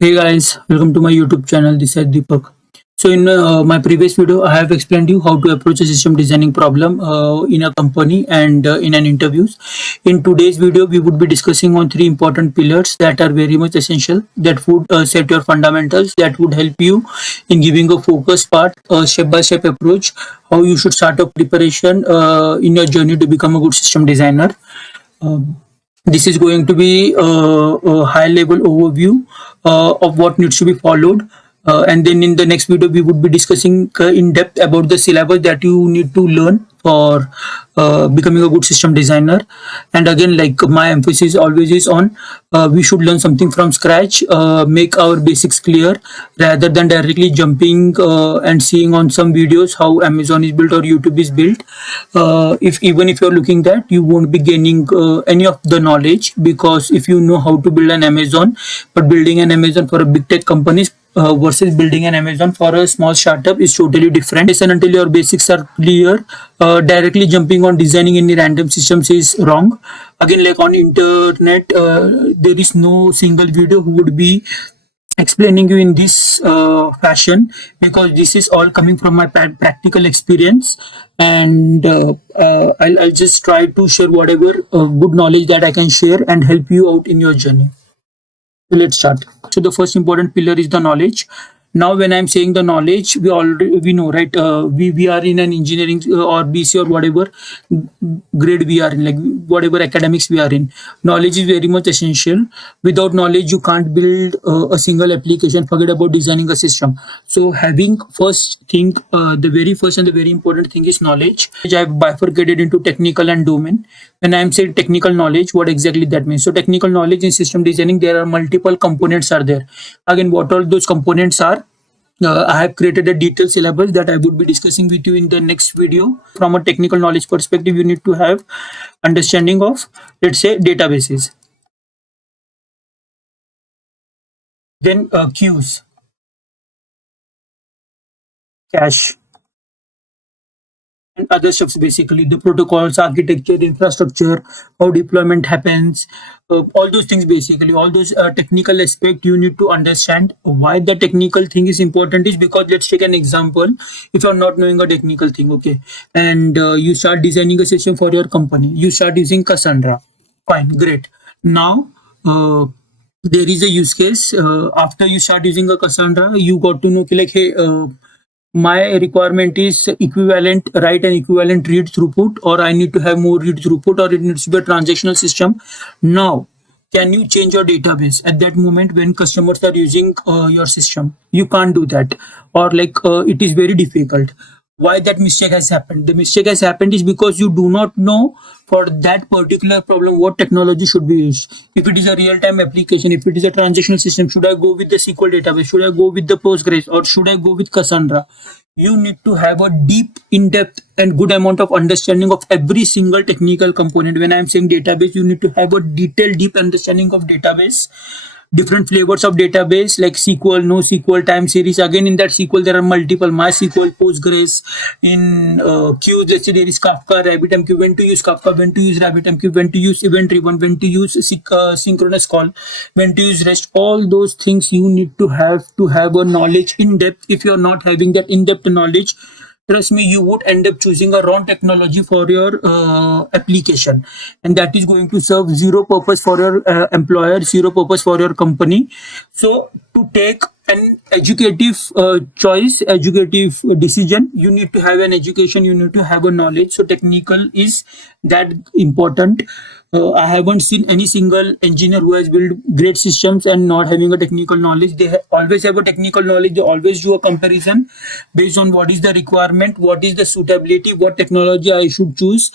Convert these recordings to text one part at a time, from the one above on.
Hey guys, welcome to my YouTube channel. This is Deepak. So in my previous video, I have explained you how to approach a system designing problem in a company and in an interviews. In today's video, we would be discussing on three important pillars that are very much essential. That would set your fundamentals. That would help you in giving a focused part, step-by-step approach, how you should start a preparation in your journey to become a good system designer. Um, this is going to be a high level overview of what needs to be followed. And then in the next video, we would be discussing in depth about the syllabus that you need to learn for becoming a good system designer. And again, like my emphasis always is on we should learn something from scratch, make our basics clear rather than directly jumping and seeing on some videos how Amazon is built or YouTube is built. If even if you're looking that, you won't be gaining any of the knowledge, because if you know how to build an Amazon, but building an Amazon for a big tech companies versus building an Amazon for a small startup is totally different. Listen until your basics are clear. Directly jumping on designing any random systems is wrong. Again, like on internet, there is no single video who would be explaining you in this fashion, because this is all coming from my practical experience. And I'll just try to share whatever good knowledge that I can share and help you out in your journey. So let's start. So the first important pillar is the knowledge. Now when I'm saying the knowledge, we know, right? We are in an engineering or BC or whatever grade we are in, like whatever academics we are in. Knowledge is very much essential. Without knowledge, you can't build a single application. Forget about designing a system. So having first thing, the very first and the very important thing is knowledge. I've bifurcated into technical and domain. When I'm saying technical knowledge, what exactly that means? So technical knowledge in system designing, there are multiple components are there. Again, what all those components are, I have created a detailed syllabus that I would be discussing with you in the next video. From a technical knowledge perspective, you need to have understanding of, let's say, databases. Then queues, cache, and other stuffs, basically the protocols, architecture, infrastructure, how deployment happens, all those things, basically all those technical aspect you need to understand. Why the technical thing is important is because, let's take an example. If you're not knowing a technical thing, okay, and you start designing a system for your company, you start using Cassandra. Fine, great. Now there is a use case. After you start using a Cassandra, you got to know okay, like, hey, my requirement is equivalent write and equivalent read throughput, or I need to have more read throughput, or it needs to be a transactional system. Now, can you change your database at that moment when customers are using your system? You can't do that, or like it is very difficult. Why that mistake has happened? The mistake has happened is because you do not know for that particular problem what technology should be used. If it is a real-time application, if it is a transactional system, should I go with the SQL database, should I go with the Postgres, or should I go with Cassandra? You need to have a deep, in-depth and good amount of understanding of every single technical component. When I'm saying database, you need to have a detailed, deep understanding of database, different flavors of database like SQL, NoSQL, time series. Again, in that SQL, there are multiple: MySQL, Postgres. In queues, let's say there is Kafka, RabbitMQ. When to use Kafka, when to use RabbitMQ, when to use event-driven, when to use synchronous call, when to use REST. All those things you need to have a knowledge in depth. If you're not having that in-depth knowledge, trust me, you would end up choosing a wrong technology for your application, and that is going to serve zero purpose for your employer, zero purpose for your company. So to take an educative choice, educative decision, you need to have an education, you need to have a knowledge. So technical is that important. I haven't seen any single engineer who has built great systems and not having a technical knowledge. They always have a technical knowledge. They always do a comparison based on what is the requirement, what is the suitability, what technology I should choose,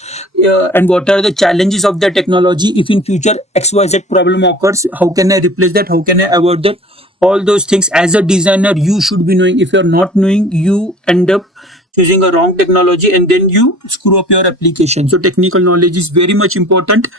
and what are the challenges of that technology. If in future XYZ problem occurs, how can I replace that? How can I avoid that? All those things as a designer you should be knowing. If you're not knowing, you end up choosing a wrong technology and then you screw up your application. So technical knowledge is very much important.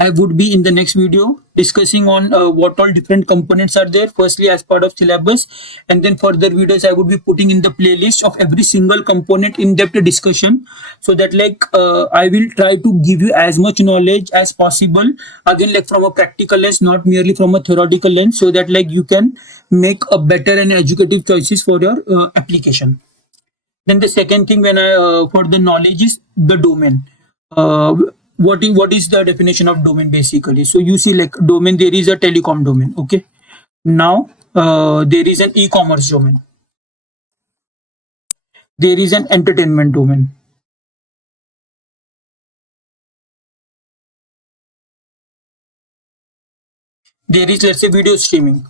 I would be in the next video discussing on what all different components are there. Firstly, as part of syllabus, and then further videos I would be putting in the playlist of every single component in depth discussion, so that like I will try to give you as much knowledge as possible. Again, like from a practical lens, not merely from a theoretical lens, so that like you can make a better and educative choices for your application. Then the second thing when I for the knowledge is the domain. Uh, what is the definition of domain basically? So you see like domain, there is a telecom domain. Okay. Now there is an e-commerce domain. There is an entertainment domain. There is, let's say, video streaming.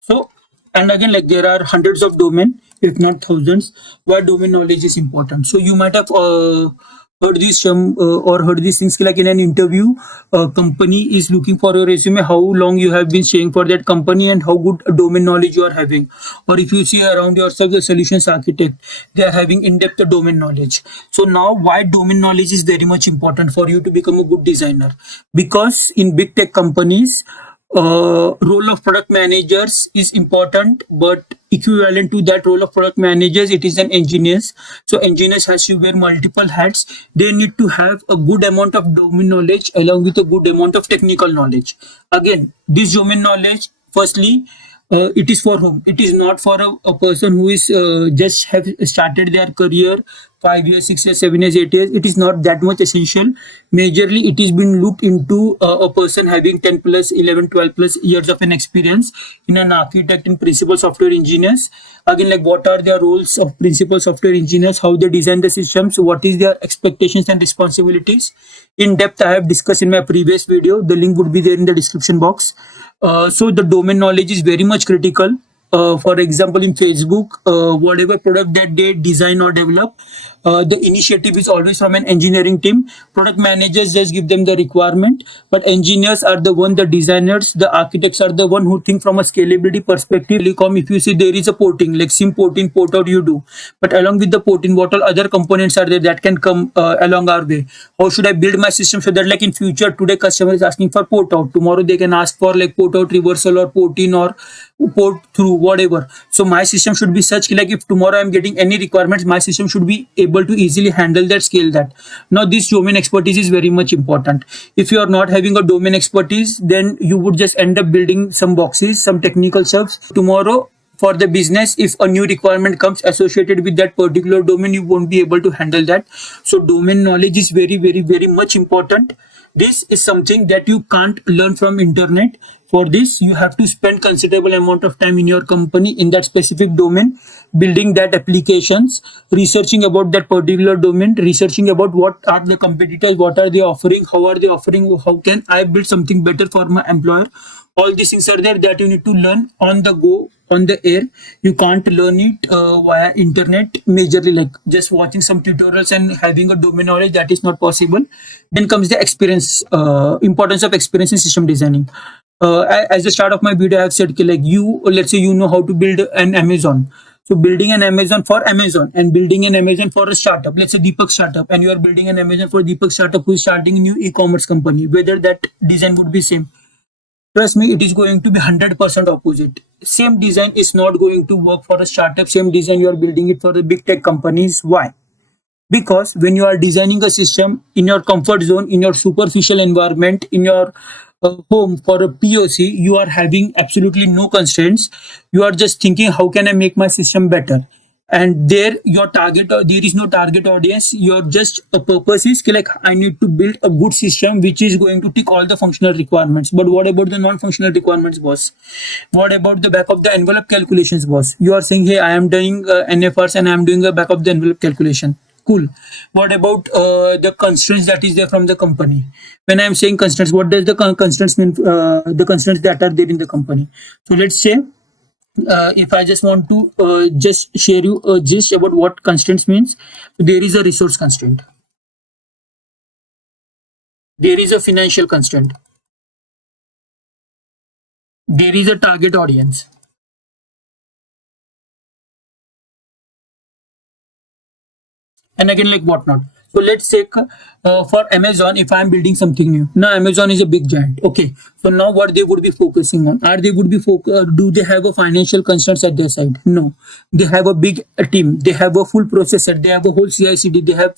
So, and again, like there are hundreds of domain, if not thousands, where domain knowledge is important. So you might have heard this term or heard these things like in an interview, a company is looking for a resume, how long you have been staying for that company and how good domain knowledge you are having. Or if you see around yourself, the solutions architect, they are having in-depth domain knowledge. So now why domain knowledge is very much important for you to become a good designer? Because in big tech companies, role of product managers is important, but equivalent to that role of product managers, it is an engineers. So engineers has to wear multiple hats. They need to have a good amount of domain knowledge along with a good amount of technical knowledge. Again, this domain knowledge, firstly, it is for whom? It is not for a person who is just have started their career 5 years, 6 years, 7 years, 8 years. It is not that much essential. Majorly, it is been looked into a person having 10 plus, 11, 12 plus years of an experience in an architect and principal software engineers. Again, like what are their roles of principal software engineers, how they design the systems, what is their expectations and responsibilities. In depth, I have discussed in my previous video. The link would be there in the description box. So the domain knowledge is very much critical. For example, in Facebook, whatever product that they design or develop, the initiative is always from an engineering team. Product managers just give them the requirement, but engineers are the one, the designers, the architects are the one who think from a scalability perspective. Telecom, if you see there is a porting, like SIM porting, port out you do, but along with the porting, what all other components are there that can come along our way? How should I build my system so that like in future, today customer is asking for port out, tomorrow they can ask for like port out reversal or port in or port through, whatever. So my system should be such like if tomorrow I'm getting any requirements, my system should be able to easily handle that, scale that. Now this domain expertise is very much important. If you are not having a domain expertise, then you would just end up building some boxes, some technical stuff. Tomorrow for the business, if a new requirement comes associated with that particular domain, you won't be able to handle that. So domain knowledge is very, very, very much important. This is something that you can't learn from internet. For this, you have to spend considerable amount of time in your company in that specific domain, building that applications, researching about that particular domain, researching about what are the competitors, what are they offering, how are they offering, how can I build something better for my employer. All these things are there that you need to learn on the go, on the air. You can't learn it via internet majorly, like just watching some tutorials and having a domain knowledge, that is not possible. Then comes the experience, importance of experience in system designing. As the start of my video I have said like you, let's say you know how to build an Amazon. So building an Amazon for Amazon and building an Amazon for a startup, let's say Deepak startup, and you are building an Amazon for Deepak startup who is starting a new e-commerce company, whether that design would be same. Trust me, it is going to be 100% opposite. Same design is not going to work for a startup. Same design you are building it for the big tech companies. Why? Because when you are designing a system in your comfort zone, in your superficial environment, in your home for a POC, you are having absolutely no constraints. You are just thinking, how can I make my system better? And there your target, or there is no target audience. Your just a purpose is like I need to build a good system which is going to tick all the functional requirements. But what about the non-functional requirements, boss? What about the back of the envelope calculations, boss? You are saying, hey, I am doing NFRs and I am doing a back of the envelope calculation. Cool. What about the constraints that is there from the company? When I am saying constraints, what does the constraints mean? The constraints that are there in the company. So let's say if I just want to just share you a gist about what constraints means. There is a resource constraint. There is a financial constraint. There is a target audience. And again, like whatnot. So let's take for Amazon, if I'm building something new. Now Amazon is a big giant. Okay. So now what they would be focusing on? Are they would be do they have a financial constraints at their side? No. They have a big team. They have a full processor. They have a whole CI/CD. They have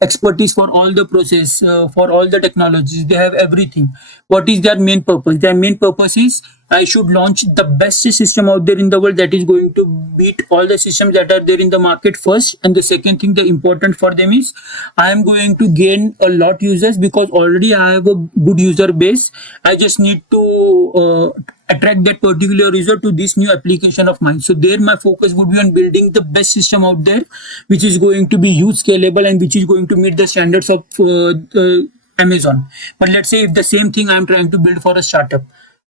expertise for all the process, for all the technologies. They have everything. What is their main purpose? Their main purpose is I should launch the best system out there in the world that is going to beat all the systems that are there in the market first. And the second thing, the important for them is I am going to gain a lot users because already I have a good user base. I just need to attract that particular user to this new application of mine. So there my focus would be on building the best system out there, which is going to be huge scalable and which is going to meet the standards of Amazon. But let's say if the same thing I'm trying to build for a startup,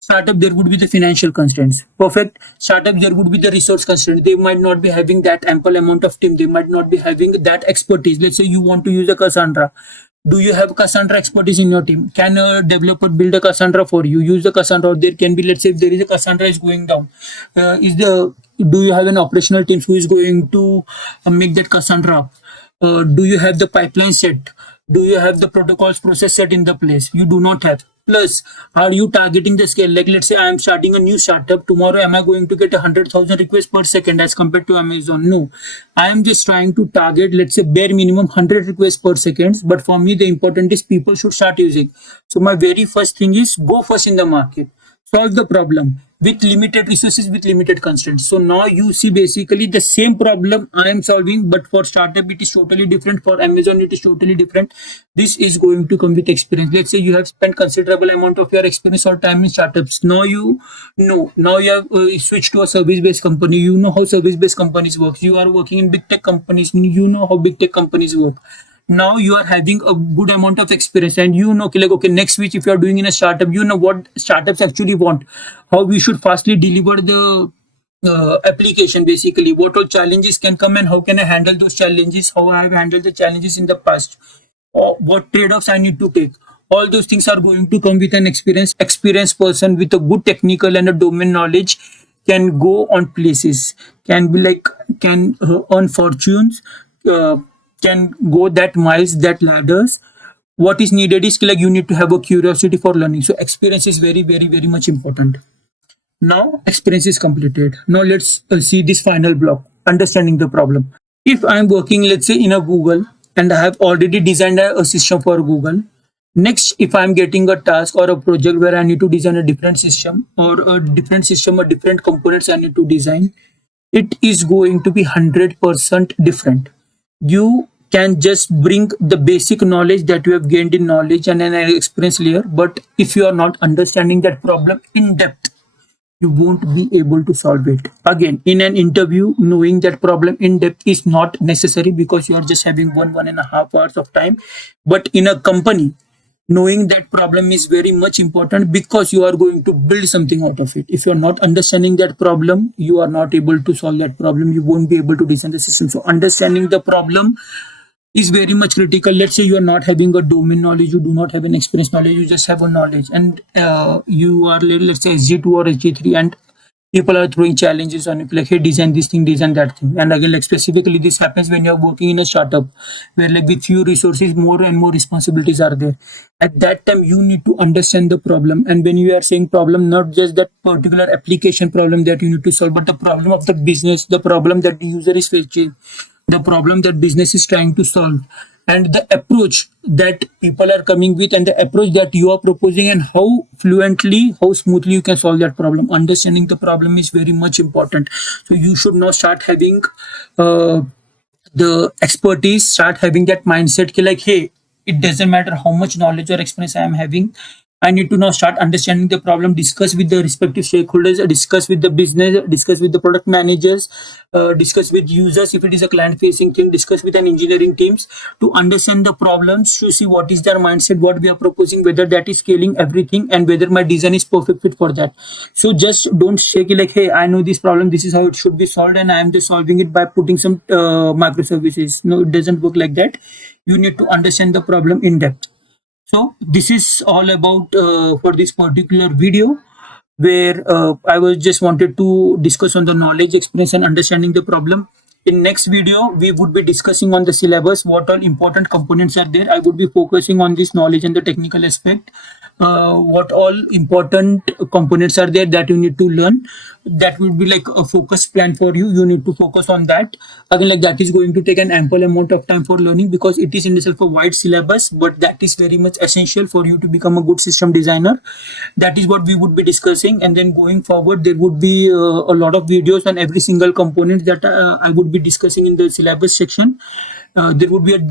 there would be the financial constraints. Perfect. Startup, there would be the resource constraints. They might not be having that ample amount of team. They might not be having that expertise. Let's say you want to use a Cassandra. Do you have Cassandra expertise in your team? Can a developer build a Cassandra for you? Use the Cassandra. Or there can be, let's say, if there is a Cassandra is going down, do you have an operational team who is going to make that Cassandra up? Do you have the pipeline set? Do you have the protocols process set in the place? You do not have. Plus, are you targeting the scale? Like, let's say I am starting a new startup. Tomorrow, am I going to get 100,000 requests per second as compared to Amazon? No. I am just trying to target, let's say, bare minimum 100 requests per second. But for me, the important is people should start using. So my very first thing is go first in the market. Solve the problem with limited resources, with limited constraints. So now you see basically the same problem I am solving, but for startup it is totally different. For Amazon it is totally different. This is going to come with experience. Let's say you have spent considerable amount of your experience or time in startups. Now you know. Now you have switched to a service-based company. You know how service-based companies work. You are working in big tech companies. You know how big tech companies work. Now you are having a good amount of experience and you know like, okay, next week if you are doing in a startup, you know what startups actually want, how we should fastly deliver the application, basically what all challenges can come and how can I handle those challenges, how I have handled the challenges in the past, or what trade-offs I need to take. All those things are going to come with an experienced person with a good technical and a domain knowledge, can go on places, can be like, can earn fortunes, uh, can go that miles, that ladders. What is needed is like you need to have a curiosity for learning. So experience is very, very, very much important. Now experience is completed. Now let's see this final block, understanding the problem. If I'm working, let's say in a Google and I have already designed a system for Google. Next, if I'm getting a task or a project where I need to design a different system or different components I need to design, it is going to be 100% different. You can just bring the basic knowledge that you have gained in knowledge and an experience layer, but if you are not understanding that problem in depth, you won't be able to solve it. Again, in an interview, knowing that problem in depth is not necessary because you are just having 1.5 hours of time. But in a company, knowing that problem is very much important because you are going to build something out of it. If you're not understanding that problem, you are not able to solve that problem. You won't be able to design the system. So understanding the problem is very much critical. Let's say you are not having a domain knowledge, you do not have an experience knowledge, you just have a knowledge, and you are, let's say, SG2 or SG3, and people are throwing challenges on you like, hey, design this thing, design that thing. And again, like specifically this happens when you're working in a startup where like with few resources, more and more responsibilities are there. At that time, you need to understand the problem. And when you are saying problem, not just that particular application problem that you need to solve, but the problem of the business, the problem that the user is facing, the problem that business is trying to solve, and the approach that people are coming with, and the approach that you are proposing, and how fluently, how smoothly you can solve that problem. Understanding the problem is very much important. So you should not start having uh, the expertise, start having that mindset like, hey, it doesn't matter how much knowledge or experience I am having, I need to now start understanding the problem, discuss with the respective stakeholders, discuss with the business, discuss with the product managers, discuss with users if it is a client facing thing, discuss with an engineering teams to understand the problems, to see what is their mindset, what we are proposing, whether that is scaling everything, and whether my design is perfect fit for that. So just don't shake it like, hey, I know this problem, this is how it should be solved, and I am just solving it by putting some microservices. No, it doesn't work like that. You need to understand the problem in depth. So this is all about for this particular video, where I was just wanted to discuss on the knowledge, experience, and understanding the problem. In next video, we would be discussing on the syllabus, what all important components are there. I would be focusing on this knowledge and the technical aspect. What all important components are there that you need to learn. That would be like a focus plan for you. You need to focus on that. Again, like that is going to take an ample amount of time for learning, because it is in itself a wide syllabus, but that is very much essential for you to become a good system designer. That is what we would be discussing. And then going forward, there would be a lot of videos on every single component that I would be discussing in the syllabus section. There would be a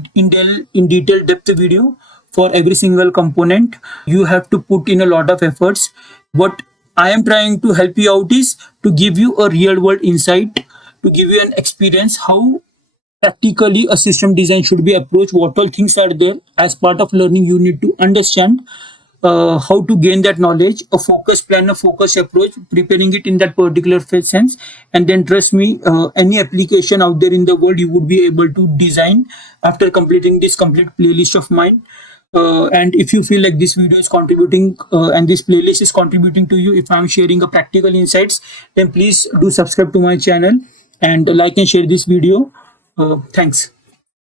in detail depth video for every single component. You have to put in a lot of efforts. What I am trying to help you out is to give you a real world insight, to give you an experience how practically a system design should be approached, what all things are there. As part of learning, you need to understand how to gain that knowledge, a focus plan, a focus approach, preparing it in that particular sense. And then trust me, any application out there in the world, you would be able to design after completing this complete playlist of mine. And if you feel like this video is contributing and this playlist is contributing to you, if I'm sharing a practical insights, then please do subscribe to my channel and like and share this video. Thanks.